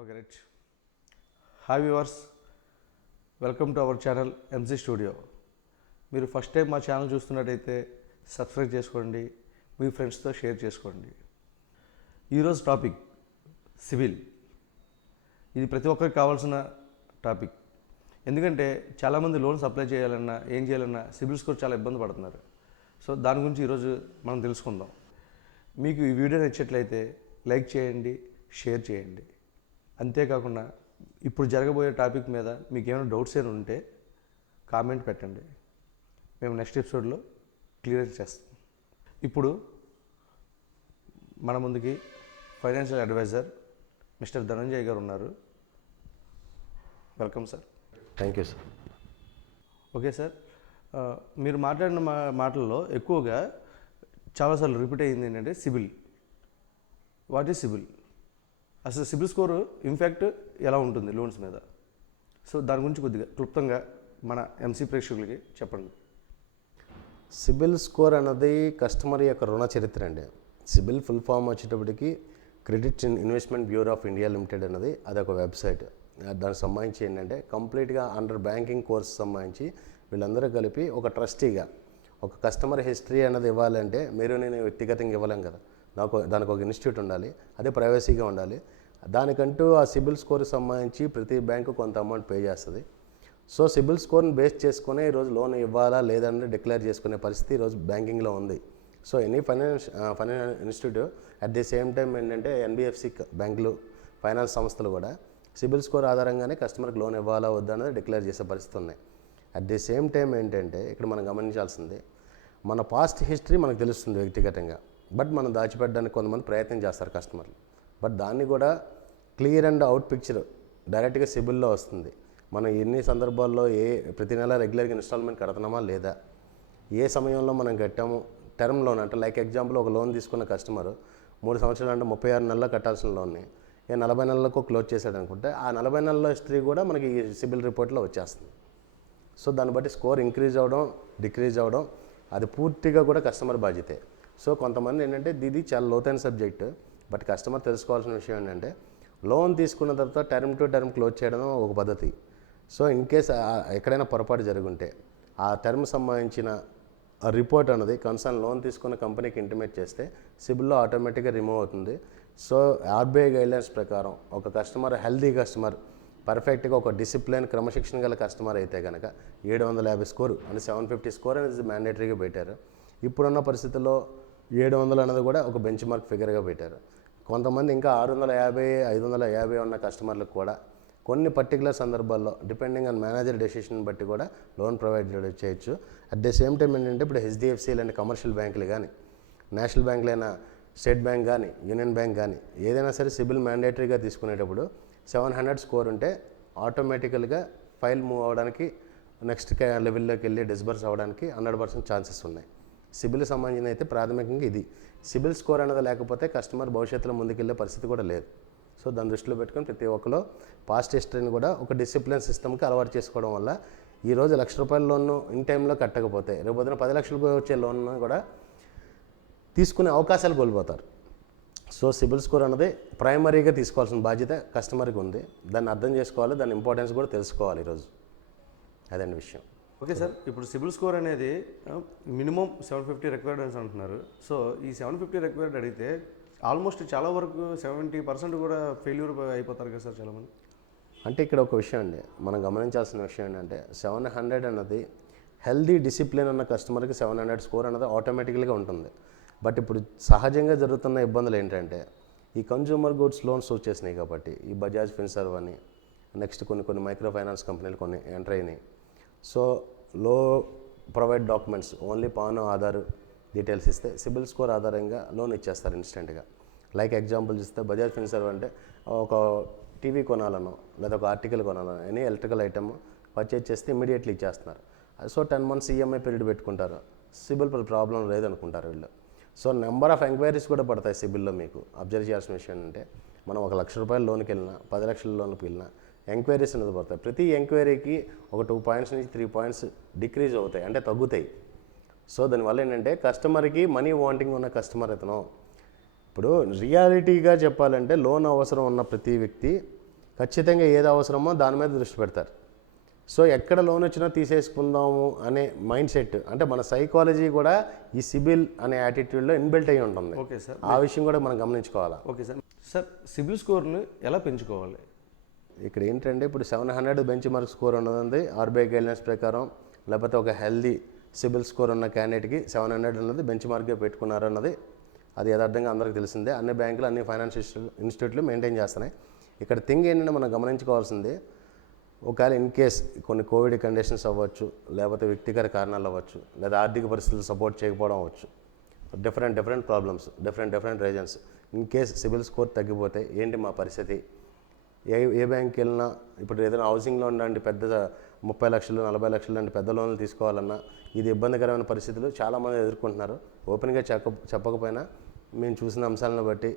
Okay right. Hi viewers, welcome to our channel MC studio. మీరు first time మా channel చూస్తున్నట్టయితే subscribe చేసుకోండి, మీ ఫ్రెండ్స్తో షేర్ చేసుకోండి. ఈరోజు టాపిక్ సివిల్. ఇది ప్రతి ఒక్కరికి కావాల్సిన టాపిక్. ఎందుకంటే చాలామంది లోన్స్ అప్లై చేయాలన్నా ఏం చేయాలన్నా సివిల్ స్కోర్ చాలా ఇబ్బంది పడుతున్నారు. సో దాని గురించి ఈరోజు మనం తెలుసుకుందాం. మీకు ఈ వీడియో నచ్చినట్లయితే లైక్ చేయండి, షేర్ చేయండి. అంతేకాకుండా ఇప్పుడు జరగబోయే టాపిక్ మీద మీకు ఏమైనా డౌట్స్ ఏమైనా ఉంటే కామెంట్ పెట్టండి, మేము నెక్స్ట్ ఎపిసోడ్లో క్లియర్ చేస్తాం. ఇప్పుడు మన ముందుకి ఫైనాన్షియల్ అడ్వైజర్ మిస్టర్ ధనంజయ్ గారు ఉన్నారు. Welcome sir. Thank you sir. Okay sir, మీరు మాట్లాడిన మాటల్లో ఎక్కువగా చాలాసార్లు రిపీట్ అయ్యింది ఏంటంటే సిబిల్. What is CIBIL? అసలు సిబిల్ స్కోర్ ఇంపాక్ట్ ఎలా ఉంటుంది లోన్స్ మీద? సో దాని గురించి కొద్దిగా క్లుప్తంగా మన ఎంసీ ప్రేక్షకులకి చెప్పండి. సిబిల్ స్కోర్ అన్నది కస్టమర్ యొక్క రుణ చరిత్ర అండి. సిబిల్ ఫుల్ ఫామ్ వచ్చేటప్పటికి credit investment bureau of India limited అన్నది అదొక వెబ్సైట్. దానికి సంబంధించి ఏంటంటే కంప్లీట్గా అండర్ బ్యాంకింగ్ కోర్స్ సంబంధించి వీళ్ళందరూ కలిపి ఒక ట్రస్టీగా ఒక కస్టమర్ హిస్టరీ అన్నది ఇవ్వాలంటే మీరు నేను వ్యక్తిగతంగా ఇవ్వలేం కదా. దానికి ఒక ఇన్స్టిట్యూట్ ఉండాలి, అదే ప్రైవసీగా ఉండాలి. దానికంటూ ఆ సిబిల్ స్కోర్కి సంబంధించి ప్రతి బ్యాంకు కొంత అమౌంట్ పే చేస్తుంది. సో సిబిల్ స్కోర్ని బేస్ చేసుకునే ఈరోజు లోన్ ఇవ్వాలా లేదంటే డిక్లేర్ చేసుకునే పరిస్థితి ఈరోజు బ్యాంకింగ్లో ఉంది. So any finance institute at the same time ఏంటంటే ఎన్బిఎఫ్సి బ్యాంకులు, ఫైనాన్స్ సంస్థలు కూడా సిబిల్ స్కోర్ ఆధారంగానే కస్టమర్కి లోన్ ఇవ్వాలా వద్దా అనేది డిక్లేర్ చేసే పరిస్థితి ఉన్నాయి. అట్ ది సేమ్ టైం ఏంటంటే ఇక్కడ మనం గమనించాల్సింది, మన పాస్ట్ హిస్టరీ మనకు తెలుస్తుంది వ్యక్తిగతంగా. బట్ మనం దాచిపెట్టడానికి కొంతమంది ప్రయత్నం చేస్తారు కస్టమర్లు. బట్ దాన్ని కూడా క్లియర్ అండ్ అవుట్ పిక్చర్ డైరెక్ట్గా సిబిల్లో వస్తుంది. మనం ఎన్ని సందర్భాల్లో ప్రతి నెల రెగ్యులర్గా ఇన్స్టాల్మెంట్ కడుతున్నామా లేదా, ఏ సమయంలో మనం కట్టాము, టర్మ్ లోన్ అంటే లైక్ ఎగ్జాంపుల్ ఒక లోన్ తీసుకున్న కస్టమర్ 3 సంవత్సరాలు అంటే 36 నెలల్లో కట్టాల్సిన లోన్ని 40 నెలలకు క్లోజ్ చేశాడు అనుకుంటే ఆ 40 నెలల హిస్టరీ కూడా మనకి ఈ సిబిల్ రిపోర్ట్లో వచ్చేస్తుంది. సో దాన్ని బట్టి స్కోర్ ఇంక్రీజ్ అవ్వడం, డిక్రీజ్ అవ్వడం అది పూర్తిగా కూడా కస్టమర్ బాధ్యతే. సో కొంతమంది ఏంటంటే ఇది చాలా లోతైన సబ్జెక్ట్. బట్ కస్టమర్ తెలుసుకోవాల్సిన విషయం ఏంటంటే లోన్ తీసుకున్న తర్వాత టర్మ్ టు టర్మ్ క్లోజ్ చేయడం ఒక పద్ధతి. సో ఇన్ కేస్ ఎక్కడైనా పొరపాటు జరుగుంటే ఆ టర్మ్ సంబంధించిన రిపోర్ట్ అన్నది కన్సర్న్ లోన్ తీసుకున్న కంపెనీకి ఇంటిమేట్ చేస్తే సిబిల్లో ఆటోమేటిక్గా రిమూవ్ అవుతుంది. సో ఆర్బీఐ గైడ్లైన్స్ ప్రకారం ఒక కస్టమర్ హెల్దీ కస్టమర్ పర్ఫెక్ట్గా ఒక డిసిప్లిన్ క్రమశిక్షణ గల కస్టమర్ అయితే కనుక 750 స్కోర్ అంటే 750 స్కోర్ అనేది మ్యాండేటరీగా పెట్టారు. ఇప్పుడున్న పరిస్థితుల్లో 700 అనేది కూడా ఒక బెంచ్ మార్క్ ఫిగర్గా పెట్టారు. కొంతమంది ఇంకా 650, 550 ఉన్న కస్టమర్లకు కూడా కొన్ని పర్టికులర్ సందర్భాల్లో డిపెండింగ్ ఆన్ మేనేజర్ డెసిషన్ బట్టి కూడా లోన్ ప్రొవైడ్ చేయొచ్చు. అట్ ద సేమ్ టైం ఏంటంటే ఇప్పుడు హెచ్డిఎఫ్సి లాంటి కమర్షియల్ బ్యాంకులు కానీ, నేషనల్ బ్యాంకులైన స్టేట్ బ్యాంక్ కానీ, యూనియన్ బ్యాంక్ కానీ ఏదైనా సరే సిబిల్ మ్యాండేటరీగా తీసుకునేటప్పుడు 700 స్కోర్ ఉంటే ఆటోమేటికల్గా ఫైల్ మూవ్ అవ్వడానికి నెక్స్ట్ లెవెల్లోకి వెళ్ళి డిస్బర్స్ అవ్వడానికి 100% ఛాన్సెస్ ఉన్నాయి. సిబిల్ సంబంధించిన అయితే ప్రాథమికంగా ఇది. సిబిల్ స్కోర్ అనేది లేకపోతే కస్టమర్ భవిష్యత్తులో ముందుకెళ్ళే పరిస్థితి కూడా లేదు. సో దాన్ని దృష్టిలో పెట్టుకొని ప్రతి ఒక్కరు పాస్ట్ హిస్టరీని కూడా ఒక డిసిప్లిన్ సిస్టమ్కి అలవాటు చేసుకోవడం వల్ల ఈరోజు ₹1,00,000 లోన్ ఇన్ టైంలో కట్టకపోతే రేపు పొద్దున 10 లక్షలకు వచ్చే లోన్ కూడా తీసుకునే అవకాశాలు కోల్పోతారు. సో సిబిల్ స్కోర్ అనేది ప్రైమరీగా తీసుకోవాల్సిన బాధ్యత కస్టమర్కి ఉంది. దాన్ని అర్థం చేసుకోవాలి, దాని ఇంపార్టెన్స్ కూడా తెలుసుకోవాలి ఈరోజు. అదండి విషయం. ఓకే సార్, ఇప్పుడు సిబిల్ స్కోర్ అనేది మినిమం 750 రిక్వైర్డ్ అని అంటున్నారు. సో ఈ 750 రిక్వైర్డ్ అడిగితే ఆల్మోస్ట్ చాలా వరకు 70% కూడా ఫెయిల్యూర్ అయిపోతారు కదా సార్ చాలామంది. అంటే ఇక్కడ ఒక విషయం అండి, మనం గమనించాల్సిన విషయం ఏంటంటే 700 అన్నది హెల్దీ డిసిప్లిన్ ఉన్న కస్టమర్కి 700 స్కోర్ అన్నది ఆటోమేటిక్గా ఉంటుంది. బట్ ఇప్పుడు సహజంగా జరుగుతున్న ఇబ్బందులు ఏంటంటే ఈ కన్జ్యూమర్ గూడ్స్ లోన్స్ వచ్చేసినాయి కాబట్టి ఈ బజాజ్ ఫిన్సర్వ్ అని నెక్స్ట్ కొన్ని మైక్రో ఫైనాన్స్ కంపెనీలు కొన్ని ఎంటర్ అయినాయి. సో లో provide documents only pan, Aadhaar details ఇస్తే సిబిల్ స్కోర్ ఆధారంగా లోన్ ఇచ్చేస్తారు ఇన్స్టెంట్గా. లైక్ ఎగ్జాంపుల్ ఇస్తే బజాజ్ ఫిన్సర్వ్ అంటే ఒక టీవీ కొనాలనో లేదా ఒక ఆర్టికల్ కొనాలనో ఎనీ ఎలక్ట్రికల్ ఐటమ్ పర్చేజ్ చేస్తే ఇమీడియట్లీ ఇచ్చేస్తున్నారు. సో 10 months ఈఎంఐ పీరియడ్ పెట్టుకుంటారు, సిబిల్ ప్రాబ్లం లేదనుకుంటారు వీళ్ళు. సో నెంబర్ ఆఫ్ ఎంక్వైరీస్ కూడా పడతాయి సిబిల్లో. మీకు అబ్జర్వ్ చేయాల్సిన విషయం అంటే మనం ఒక ₹1,00,000 లోన్కి వెళ్ళినా 10 లక్షల లోన్కి వెళ్ళినా ఎంక్వైరీస్ అనేది పడతాయి. ప్రతి ఎంక్వైరీకి ఒక 2 points నుంచి 3 points డిక్రీజ్ అవుతాయి, అంటే తగ్గుతాయి. సో దానివల్ల ఏంటంటే కస్టమర్కి మనీ వాంటింగ్ ఉన్న కస్టమర్ ఇతను ఇప్పుడు రియాలిటీగా చెప్పాలంటే లోన్ అవసరం ఉన్న ప్రతి వ్యక్తి ఖచ్చితంగా ఏది అవసరమో దాని మీద దృష్టి పెడతారు. సో ఎక్కడ లోన్ వచ్చినా తీసేసుకుందాము అనే మైండ్ సెట్, అంటే మన సైకాలజీ కూడా ఈ సిబిల్ అనే యాటిట్యూడ్లో ఇన్బిల్ట్ అయ్యి ఉంటుంది. Okay sir. ఆ విషయం కూడా మనం గమనించుకోవాలా. Okay sir. సార్ సిబిల్ స్కోర్ని ఎలా పెంచుకోవాలి? ఇక్కడ ఏంటంటే ఇప్పుడు 700 బెంచ్ మార్క్ స్కోర్ ఉన్నది ఆర్బీఐ గైడ్లైన్స్ ప్రకారం, లేకపోతే ఒక హెల్దీ సిబిల్ స్కోర్ ఉన్న క్యాండిడేట్కి 700 అన్నది బెంచ్ మార్క్గా పెట్టుకున్నారు అన్నది అది యథార్థంగా అందరికీ తెలిసిందే. అన్ని బ్యాంకులు అన్ని ఫైనాన్స్ ఇన్స్టిట్యూట్లు మెయింటైన్ చేస్తున్నాయి. ఇక్కడ థింగ్ ఏంటంటే మనం గమనించుకోవాల్సింది, ఒకవేళ ఇన్ కేస్ కొన్ని కోవిడ్ కండిషన్స్ అవ్వచ్చు, లేకపోతే వ్యక్తిగత కారణాలు అవ్వచ్చు, లేదా ఆర్థిక పరిస్థితులు సపోర్ట్ చేయకపోవడం అవ్వచ్చు, different problems, different reasons. In case CIBIL score తగ్గిపోతే ఏంటి మా పరిస్థితి? ఏ బ్యాంక్కి వెళ్ళినా ఇప్పుడు ఏదైనా హౌసింగ్ లోన్ లాంటి పెద్ద 30 లక్షలు 40 లక్షలు లాంటి పెద్ద లోన్లు తీసుకోవాలన్నా ఇది ఇబ్బందికరమైన పరిస్థితులు చాలామంది ఎదుర్కొంటున్నారు. ఓపెన్గా చెప్పకపోయినా మేము చూసిన అంశాలను బట్టి,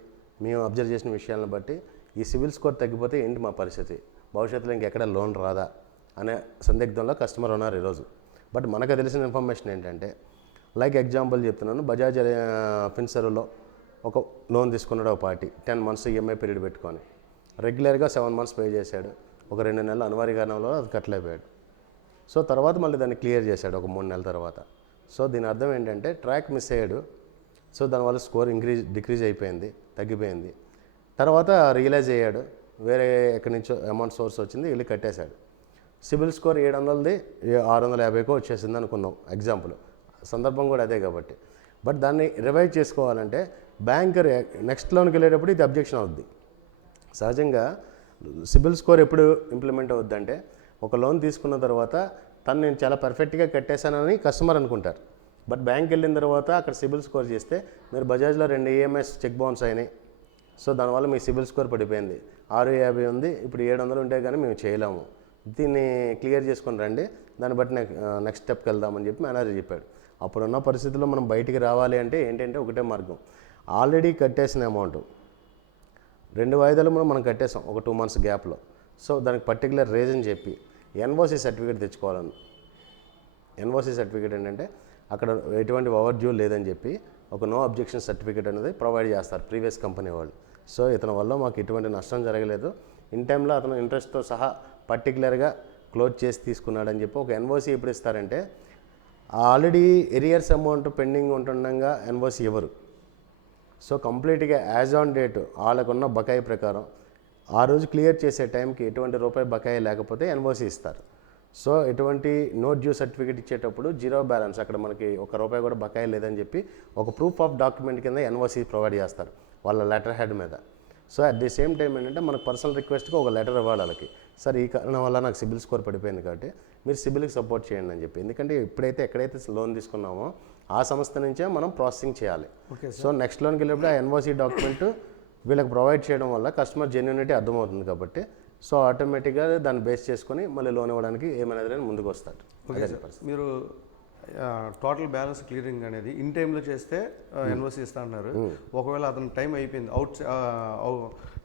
మేము అబ్జర్వ్ చేసిన విషయాలను బట్టి ఈ సిబిల్ స్కోర్ తగ్గిపోతే ఏంటి మా పరిస్థితి, భవిష్యత్తులో ఇంకెక్కడ లోన్ రాదా అనే సందిగ్ధంలో కస్టమర్ ఉన్నారు ఈరోజు. బట్ మనకు తెలిసిన ఇన్ఫర్మేషన్ ఏంటంటే, లైక్ ఎగ్జాంపుల్ చెప్తున్నాను, బజాజ్ ఫిన్సర్వ్లో ఒక లోన్ తీసుకున్నాడు ఒక పార్టీ 10 months ఈఎంఐ పీరియడ్ పెట్టుకొని రెగ్యులర్గా 7 months పే చేశాడు. ఒక 2 నెలలు అనివార్య కారణంలో అది కట్టలేకపోయాడు. సో తర్వాత మళ్ళీ దాన్ని క్లియర్ చేశాడు ఒక 3 నెలల తర్వాత. సో దీని అర్థం ఏంటంటే ట్రాక్ మిస్ అయ్యాడు. సో దానివల్ల స్కోర్ డిక్రీజ్ అయిపోయింది, తగ్గిపోయింది. తర్వాత రియలైజ్ అయ్యాడు, వేరే ఎక్కడి నుంచో అమౌంట్ సోర్స్ వచ్చింది, వెళ్ళి కట్టేశాడు. సిబిల్ స్కోర్ 700ది 650కో వచ్చేసింది అనుకుందాం, ఎగ్జాంపుల్, సందర్భం కూడా అదే కాబట్టి. బట్ దాన్ని రివైజ్ చేసుకోవాలంటే బ్యాంకర్ నెక్స్ట్ లోన్కి వెళ్ళేటప్పుడు ఇది అబ్జెక్షన్ అవుద్ది. సహజంగా సిబిల్ స్కోర్ ఎప్పుడు ఇంప్లిమెంట్ అవుద్దంటే, ఒక లోన్ తీసుకున్న తర్వాత తను నేను చాలా పర్ఫెక్ట్గా కట్టేశానని కస్టమర్ అనుకుంటారు. బట్ బ్యాంక్ వెళ్ళిన తర్వాత అక్కడ సిబిల్ స్కోర్ చేస్తే మీరు బజాజ్లో 2 ఈఎంఐస్ చెక్ బౌన్స్ అయినాయి, సో దానివల్ల మీ సిబిల్ స్కోర్ పడిపోయింది, 650 ఉంది, ఇప్పుడు 700 ఉంటే కానీ మేము చేయలేము, దీన్ని క్లియర్ చేసుకొని రండి, దాన్ని బట్టి నెక్స్ట్ స్టెప్కి వెళ్దామని చెప్పి మేనేజర్ చెప్పాడు. అప్పుడున్న పరిస్థితుల్లో మనం బయటికి రావాలి అంటే ఏంటంటే ఒకటే మార్గం, ఆల్రెడీ కట్టేసిన అమౌంట్ 2 వాయిదాలు మనం కట్టేసాం ఒక 2 months గ్యాప్లో. సో దానికి పర్టికులర్ రీజన్ చెప్పి ఎన్ఓసి సర్టిఫికేట్ తెచ్చుకోవాలని. ఎన్ఓసి సర్టిఫికేట్ ఏంటంటే అక్కడ ఎటువంటి ఓవర్ డ్యూ లేదని చెప్పి ఒక నో అబ్జెక్షన్ సర్టిఫికేట్ అనేది ప్రొవైడ్ చేస్తారు ప్రీవియస్ కంపెనీ వాళ్ళు. సో ఇతని వల్ల మాకు ఎటువంటి నష్టం జరగలేదు, ఇన్ టైంలో అతను ఇంట్రెస్ట్తో సహా పర్టికులర్గా క్లోజ్ చేసి తీసుకున్నాడని చెప్పి ఒక ఎన్ఓసి ఎప్పుడు ఇస్తారంటే, ఆల్రెడీ ఎరియర్స్ అమౌంట్ పెండింగ్ ఉంటుండగా ఎన్ఓసి ఇవ్వరు. సో కంప్లీట్గా యాజ్ ఆన్ డేట్ వాళ్ళకున్న బకాయి ప్రకారం ఆ రోజు క్లియర్ చేసే టైంకి ఎటువంటి రూపాయి బకాయి లేకపోతే ఎన్ఓసి ఇస్తారు. సో ఎటువంటి నో డ్యూ సర్టిఫికేట్ ఇచ్చేటప్పుడు జీరో బ్యాలెన్స్, అక్కడ మనకి ₹1 కూడా బకాయి లేదని చెప్పి ఒక ప్రూఫ్ ఆఫ్ డాక్యుమెంట్ కింద ఎన్ఓసి ప్రొవైడ్ చేస్తారు వాళ్ళ లెటర్ హెడ్ మీద. So at the same time ఏంటంటే మనకు పర్సనల్ రిక్వెస్ట్గా ఒక లెటర్ ఇవ్వాలి వాళ్ళకి, సార్ ఈ కారణం వల్ల నాకు సిబిల్ స్కోర్ పడిపోయింది కాబట్టి మీరు సిబిల్కి సపోర్ట్ చేయండి అని చెప్పి. ఎందుకంటే ఎక్కడైతే లోన్ తీసుకున్నామో ఆ సంస్థ నుంచే మనం ప్రాసెసింగ్ చేయాలి. సో నెక్స్ట్ లోన్కి వెళ్ళినప్పుడు ఆ ఎన్ఓసి డాక్యుమెంట్ వీళ్ళకి ప్రొవైడ్ చేయడం వల్ల కస్టమర్ జెన్యూనిటీ అర్థమవుతుంది కాబట్టి, సో ఆటోమేటిక్గా దాన్ని బేస్ చేసుకొని మళ్ళీ లోన్ ఇవ్వడానికి ఏమైనా ముందుకు వస్తాడు. మీరు టోటల్ బ్యాలెన్స్ క్లియరింగ్ అనేది ఇన్ టైంలో చేస్తే ఎన్ఓసి ఇస్తా అన్నారు. ఒకవేళ అతను టైం అయిపోయింది,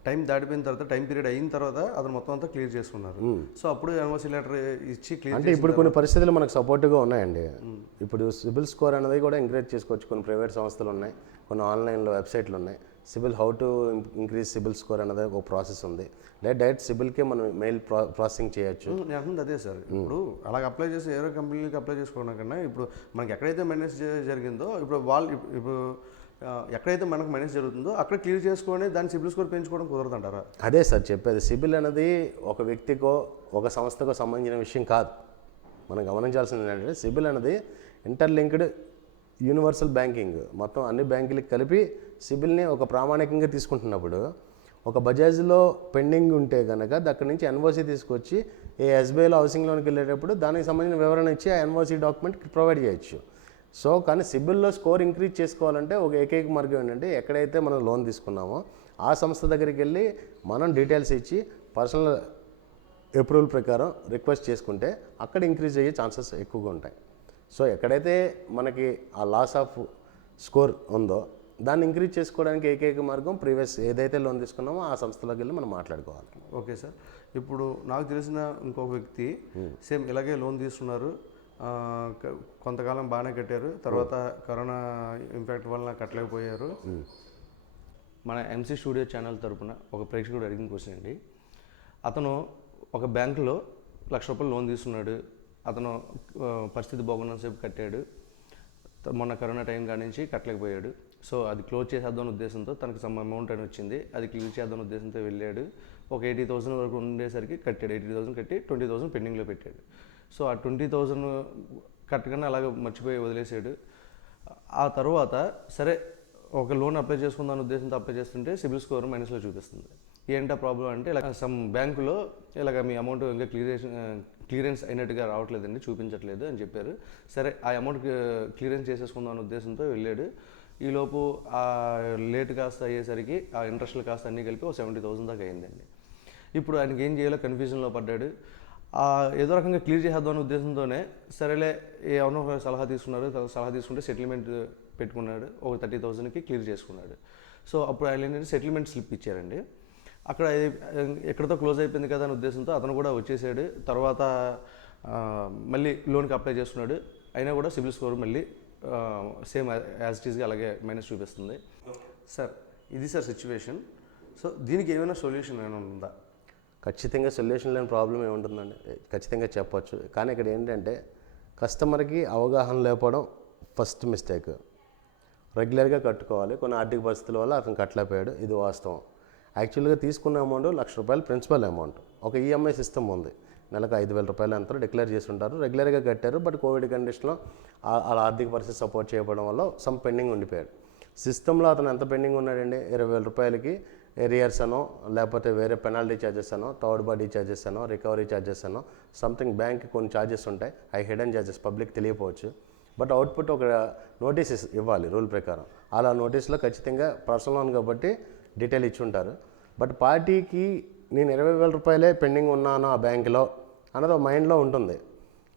టైం దాటిపోయిన తర్వాత, టైం పీరియడ్ అయిన తర్వాత అతను మొత్తం అంతా క్లియర్ చేసుకున్నారు. సో అప్పుడు ఎన్ఓసి లెటర్ ఇచ్చి క్లియర్ అంటే ఇప్పుడు కొన్ని పరిస్థితులు మనకు సపోర్ట్గా ఉన్నాయండి. ఇప్పుడు సిబిల్ స్కోర్ అనేది కూడా ఎంకరేజ్ చేసుకోవచ్చు. కొన్ని ప్రైవేట్ సంస్థలు ఉన్నాయి, కొన్ని ఆన్లైన్లో వెబ్సైట్లు ఉన్నాయి. CIBIL how to increase CIBIL score అనేది ఒక ప్రాసెస్ ఉంది. లేదా డైరెక్ట్ సిబిల్కే మనం మెయిల్ ప్రాసెసింగ్ చేయొచ్చు. నేను అదే సార్, ఇప్పుడు అలాగ అప్లై చేసి ఏదో కంపెనీకి అప్లై చేసుకోవడం కన్నా ఇప్పుడు మనకి ఎక్కడైతే మైనస్ జరిగిందో, ఇప్పుడు ఎక్కడైతే మనకు మైనస్ జరుగుతుందో అక్కడ క్లియర్ చేసుకొని దాని సిబిల్ స్కోర్ పెంచుకోవడం కుదరదంటారా? అదే సార్ చెప్పేది, సిబిల్ అనేది ఒక వ్యక్తికో ఒక సంస్థకో సంబంధించిన విషయం కాదు. మనం గమనించాల్సింది ఏంటంటే సిబిల్ అనేది ఇంటర్లింక్డ్ యూనివర్సల్ బ్యాంకింగ్, మొత్తం అన్ని బ్యాంకులకి కలిపి సిబిల్ని ఒక ప్రామాణికంగా తీసుకుంటున్నప్పుడు, ఒక బజాజ్లో పెండింగ్ ఉంటే కనుక అక్కడి నుంచి ఎన్ఓసి తీసుకొచ్చి ఏ ఎస్బీఐలో హౌసింగ్ లోన్కి వెళ్ళేటప్పుడు దానికి సంబంధించిన వివరణ ఇచ్చి ఆ ఎన్ఓసి డాక్యుమెంట్ ప్రొవైడ్ చేయొచ్చు. సో కానీ సిబిల్లో స్కోర్ ఇంక్రీజ్ చేసుకోవాలంటే ఒక ఏకైక మార్గం ఏంటంటే, ఎక్కడైతే మనం లోన్ తీసుకున్నామో ఆ సంస్థ దగ్గరికి వెళ్ళి మనం డీటెయిల్స్ ఇచ్చి పర్సనల్ అప్రూవల్ ప్రకారం రిక్వెస్ట్ చేసుకుంటే అక్కడ ఇంక్రీజ్ అయ్యే ఛాన్సెస్ ఎక్కువగా ఉంటాయి. సో ఎక్కడైతే మనకి ఆ లాస్ ఆఫ్ స్కోర్ ఉందో దాన్ని ఇంక్రీజ్ చేసుకోవడానికి ఏకైక మార్గం ప్రీవియస్ ఏదైతే లోన్ తీసుకున్నామో ఆ సంస్థలోకి వెళ్ళి మనం మాట్లాడుకోవాలి. ఓకే సార్, ఇప్పుడు నాకు తెలిసిన ఇంకొక వ్యక్తి సేమ్ ఇలాగే లోన్ తీసుకున్నారు, కొంతకాలం బాగానే కట్టారు, తర్వాత కరోనా ఇంపాక్ట్ వలన కట్టలేకపోయారు. మన ఎంసీ స్టూడియో ఛానల్ తరపున ఒక ప్రేక్షకుడు అడిగిన క్వశ్చన్ అండి, అతను ఒక బ్యాంకులో ₹1,00,000 లోన్ తీసుకున్నాడు. అతను పరిస్థితి బాగున్నంతసేపు కట్టాడు. మొన్న కరోనా టైం కాడి నుంచి కట్టలేకపోయాడు. సో అది క్లోజ్ చేసేద్దాం ఉద్దేశంతో తనకు సమ్ అమౌంట్ అని వచ్చింది. అది క్లియర్ చేద్దాం ఉద్దేశంతో వెళ్ళాడు. ఒక 80,000 వరకు ఉండేసరికి కట్టాడు. 80,000 కట్టి 20,000 పెండింగ్లో పెట్టాడు. సో ఆ 20,000 కట్టగానే అలాగ మర్చిపోయి వదిలేసాడు. ఆ తర్వాత సరే ఒక లోన్ అప్లై చేసుకుందాం ఉద్దేశంతో అప్లై చేస్తుంటే సిబిల్ స్కోర్ మైనస్లో చూపిస్తుంది. ఏంటా ప్రాబ్లం అంటే ఇలా సమ్ బ్యాంకులో ఇలాగ మీ అమౌంట్ ఇంకా క్లియరెన్స్ అయినట్టుగా రావట్లేదండి, చూపించట్లేదు అని చెప్పారు. సరే ఆ అమౌంట్ క్లియరెన్స్ చేసేసుకుందాం అనే ఉద్దేశంతో వెళ్ళాడు. ఈలోపు ఆ లేట్ కాస్త అయ్యేసరికి ఆ ఇంట్రెస్ట్లు కాస్త అన్నీ కలిపి ఒక 70,000 దాకా అయిందండి. ఇప్పుడు ఆయనకి ఏం చేయాలో కన్ఫ్యూజన్లో పడ్డాడు. ఏదో రకంగా క్లియర్ చేద్దాం అనే ఉద్దేశంతోనే సరేలే ఎవరో సలహా తీసుకున్నారు. సలహా తీసుకుంటే సెటిల్మెంట్ పెట్టుకున్నాడు. ఒక 30,000కి క్లియర్ చేసుకున్నాడు. సో అప్పుడు ఆయన ఏంటంటే సెటిల్మెంట్ స్లిప్ ఇచ్చారండి. అక్కడ ఎక్కడితో క్లోజ్ అయిపోయింది కదా అనే ఉద్దేశంతో అతను కూడా వచ్చేసాడు. తర్వాత మళ్ళీ లోన్కి అప్లై చేసుకున్నాడు. అయినా కూడా సిబిల్ స్కోర్ మళ్ళీ సేమ్ యాజ్ ఇట్ ఈస్గా అలాగే మైనస్ చూపిస్తుంది. సార్ ఇది సార్ సిచ్యువేషన్. సో దీనికి ఏమైనా సొల్యూషన్ ఏమైనా ఉందా? ఖచ్చితంగా సొల్యూషన్ లేని ప్రాబ్లం ఏముంటుందండి, ఖచ్చితంగా చెప్పొచ్చు. కానీ ఇక్కడ ఏంటంటే కస్టమర్కి అవగాహన లేకపోవడం ఫస్ట్ మిస్టేక్. రెగ్యులర్గా కట్టుకోవాలి. కొన్ని ఆర్థిక పరిస్థితుల వల్ల అతను కట్టలేకపోయాడు, ఇది వాస్తవం. యాక్చువల్గా తీసుకున్న అమౌంట్ ₹1,00,000 ప్రిన్సిపల్ అమౌంట్. ఒక ఈఎంఐ సిస్టమ్ ఉంది. నెలకు ₹5,000 ఎంతో డిక్లేర్ చేసి ఉంటారు. రెగ్యులర్గా కట్టారు. బట్ కోవిడ్ కండిషన్లో అలా ఆర్థిక పరిస్థితి సపోర్ట్ చేయడం వల్ల సమ్ పెండింగ్ ఉండిపోయాడు. సిస్టంలో అతను ఎంత పెండింగ్ ఉన్నాడండి, ₹20,000కి ఎరియర్స్ అనో, లేకపోతే వేరే పెనాల్టీ ఛార్జెస్ అనో, థర్డ్ పార్టీ ఛార్జెస్ అనో, రికవరీ ఛార్జెస్ అనో, సంథింగ్ బ్యాంక్కి కొన్ని ఛార్జెస్ ఉంటాయి. అవి హిడెన్ ఛార్జెస్, పబ్లిక్ తెలియకపోవచ్చు. బట్ అవుట్పుట్ ఒక నోటీస్ ఇవ్వాలి రూల్ ప్రకారం. అలా నోటీస్లో ఖచ్చితంగా పర్సనల్ లోన్ కాబట్టి డీటెయిల్ ఇచ్చి ఉంటారు. బట్ పార్టీకి నేను ₹20,000 పెండింగ్ ఉన్నాను ఆ బ్యాంకులో అన్నది మైండ్లో ఉంటుంది.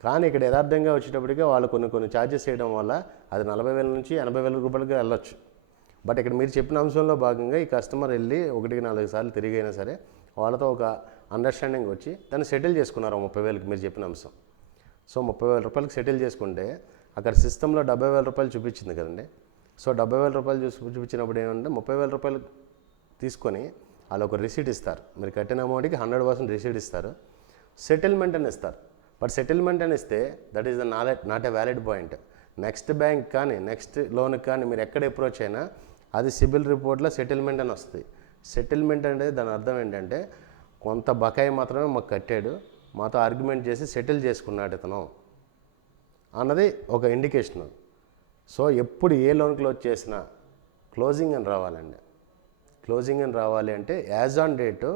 కానీ ఇక్కడ యథార్థంగా వచ్చేటప్పటికే వాళ్ళు కొన్ని ఛార్జెస్ చేయడం వల్ల అది ₹40,000 నుంచి ₹80,000 వెళ్ళొచ్చు. బట్ ఇక్కడ మీరు చెప్పిన అంశంలో భాగంగా ఈ కస్టమర్ వెళ్ళి 1-4 సార్లు తిరిగైనా సరే వాళ్ళతో ఒక అండర్స్టాండింగ్ వచ్చి దాన్ని సెటిల్ చేసుకున్నారు 30,000కి మీరు చెప్పిన అంశం. సో ₹30,000 సెటిల్ చేసుకుంటే అక్కడ సిస్టంలో ₹70,000 చూపించింది కదండి. సో ₹70,000 చూపించినప్పుడు ఏమంటే ₹30,000 తీసుకొని వాళ్ళు ఒక రిసీట్ ఇస్తారు. మీరు కట్టిన అమౌంట్కి 100% రిసీట్ ఇస్తారు. సెటిల్మెంట్ అని ఇస్తారు. బట్ సెటిల్మెంట్ అని ఇస్తే that is the not a valid point. Next bank కానీ నెక్స్ట్ లోన్కి కానీ మీరు ఎక్కడ అప్రోచ్ అయినా అది సిబిల్ రిపోర్ట్లో సెటిల్మెంట్ అని వస్తుంది. సెటిల్మెంట్ అనేది దాని అర్థం ఏంటంటే కొంత బకాయి మాత్రమే మాకు కట్టాడు, మాతో ఆర్గ్యుమెంట్ చేసి సెటిల్ చేసుకున్నాడు ఇతను అన్నది ఒక ఇండికేషన్. సో ఎప్పుడు ఏ లోన్ క్లోజ్ చేసినా క్లోజింగ్ అని రావాలండి. క్లోజింగ్ అని రావాలి అంటే యాజ్ ఆన్ డేటు